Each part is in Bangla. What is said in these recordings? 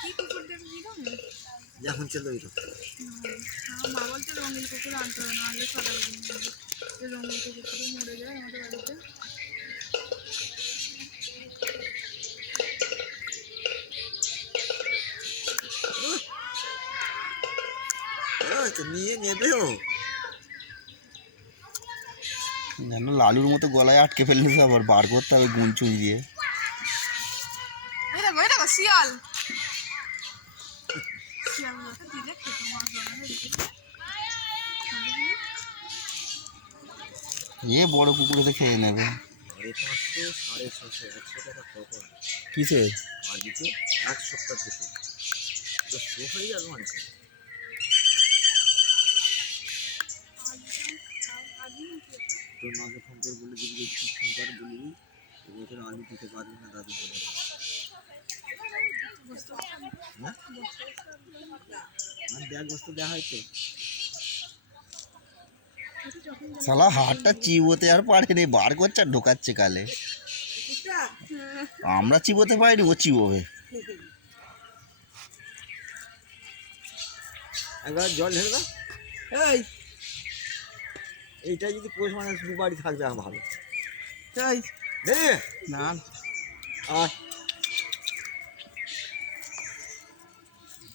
কি কুকুর দেবে দিলাম না যেমন ছিল ওইরকম মা বলছে রঙিন কুকুর আনতে হবে নাহলে সাদা রঙিন হবে যে রঙিন কুকুর পুরো মরে যায় আমাদের বাড়িতে ওই তো নিয়ে নেবেও যেন লালুর মতো গলায় আটকে ফেললে তো আবার বার করতে হবে গুণ চুন দিয়ে দেখো এই শিয়াল এ বড় খেয়ে নেবে। কিসে? এক সপ্তাহ তো হয়ে যাবে মানুষ তোর মাকে ফোন করে বলে দিবি ফোন করে বলবি। এবছর আলু দিতে পারবি না দাদু বলে আর বস্তু দেওয়া হয় তো শালা হাটটা চিবোতে আর পারেনি বার করছে আর ঢোকাচ্ছে কালে। আমরা চিবোতে পারিনি ও চিবোবে। একবার জল ঢেলে দাও। এই এইটা যদি পোষ মানে বাড়ি থাকবে আমার ভালো। তাই না। আর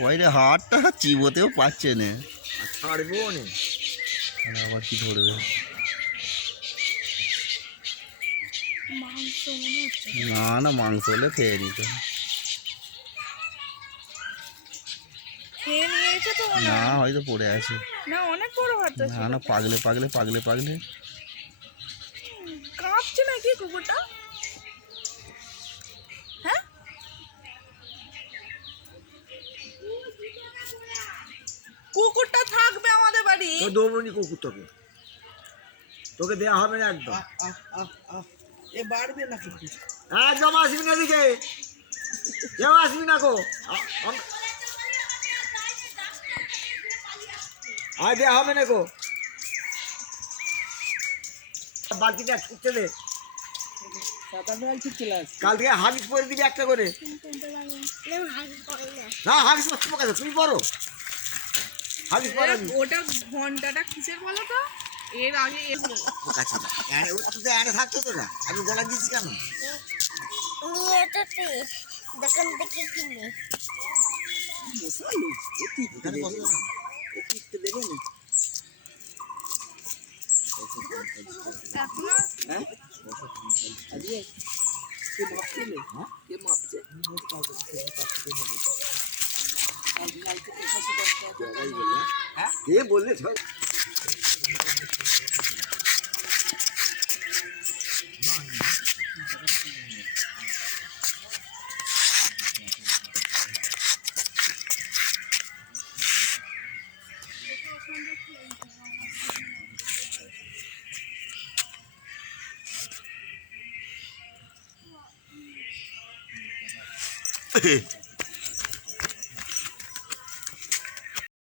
ওই রে হাটটা চিবোতেও পাচ্ছে না। আর ছাড়বেও নেই আবার কি ধরবে? মনে না না মাংস হলে খেয়ে নিত। মনে না হয়তো পড়ে আছে। না অনেক বড় হাত না না পাগলে পাগলে পাগলে পাগলে। কাঁপছে নাকি কুকুরটা? কুকুরটা থাকবে আমাদের বাড়ি। তো দৌড়নি কুকুর তোকে। তোকে দেওয়া হবে না একদম। এ বাড়বে না কিন্তু একদম আসবি না দিকে কেউ আসবি না কো আর দেওয়া হবে না কো বালতিটা ছুটতে দে। কাল থেকে হাগিস পরে দিবি একটা করে। না হাগিস তুমি পড়ো পরে ওটা ঘন্টাটা কিসের বলো তো? এর আগে আচ্ছা ও তো এনে থাকতো তো না। আমি গলা দিচ্ছি কেন? নিয়ে এটাতে দোকান থেকে কিনে। এখানে বসো না। কে বললে Hehehe